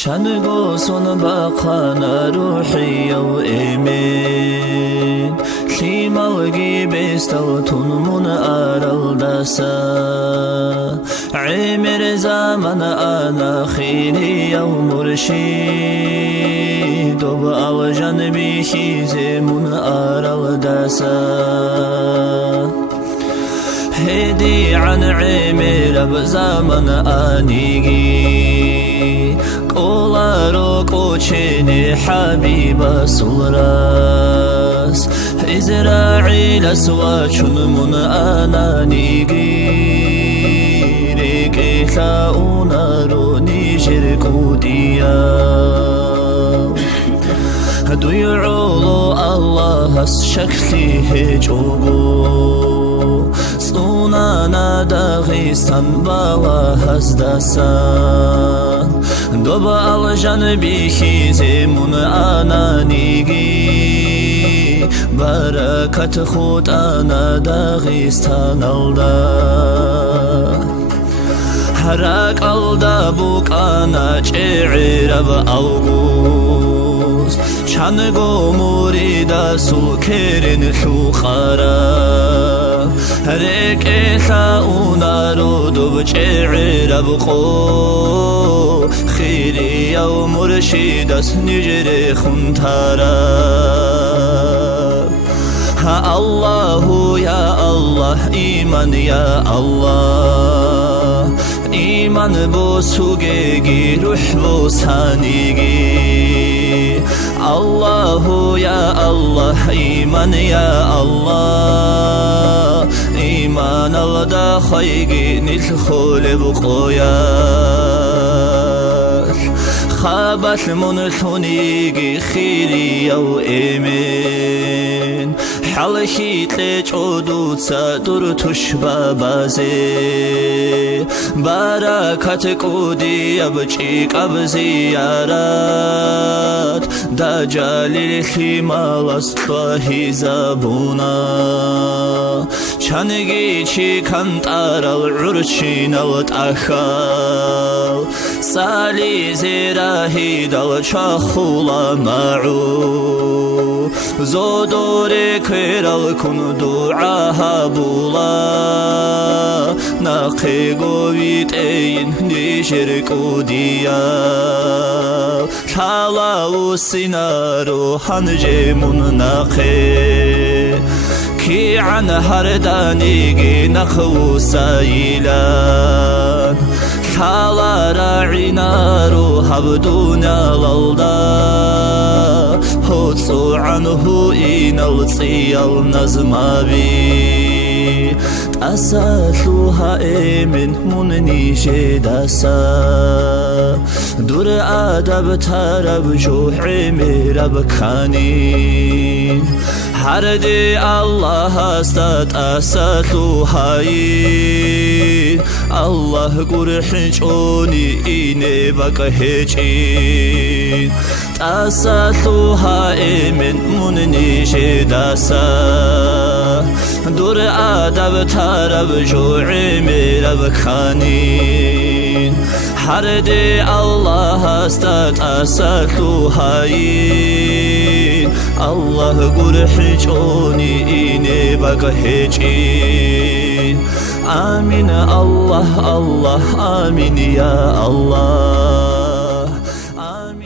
چنگو سون باقانا روحي و ایمین لیمالگی بیستل تونمون آرال داسا عمر زمان آنا خیلی و مرشید و با جنبی خیزمون آرال داسا هدي عن عمر بزمن آنيگي قولارو قوچيني حبيب سوراس إزراعيل سواچون من آنانيگي ريكي خاونارو نيجر قوديا دويعولو الله شكلي هجوغو سونانا داغستان بالا هزداسان دوبا الجان بخيزمون آنانيگي بركة خود آنا داغستان الدا حراك الدا بوك آنا چعر و أوغوست چنگو مريدا سوكرن خوخارا هرك إثاؤنا رودو بچعر بقو خيري يو مرشدس نجر خنتارا ها الله يا الله إيمان يا الله إيمان بو سوگي روح بو سانيگي الله يا الله إيمان يا الله إيمان الدا خيگي ندخل بقوياش خابت من ثونيگي خيري يو إيمين حلخيت لچودو صدر تشبا بازي بركة قودي أبچيك أبزيارات دجال الخمال أصطهي زبونا چنگي چي كنتار العرشين التأخال سالي زراهي دل چخولا معو زودور كرال كن دعاها بولا ناقي قويت اين نشر قوديا شالا وسينارو هنجمون ناقي كي عن هردانيگي نخو سايلان شالا راعينا رو هبدونا للدا هوتسو عنه إين الصيال نزمابي تأساتلوها إيمن منني جداسا دور آدب تارب جوح عمر بكاني هردي الله استات أساتلوها إين الله قرحجوني إيني بكهجين تأساتلوها إيمن منني جداسا دور آدب تارب جو عمر بكانين هردي الله استات أساتلوها إين الله قرحجوني إيني بكهجين آمين الله الله آمين يا الله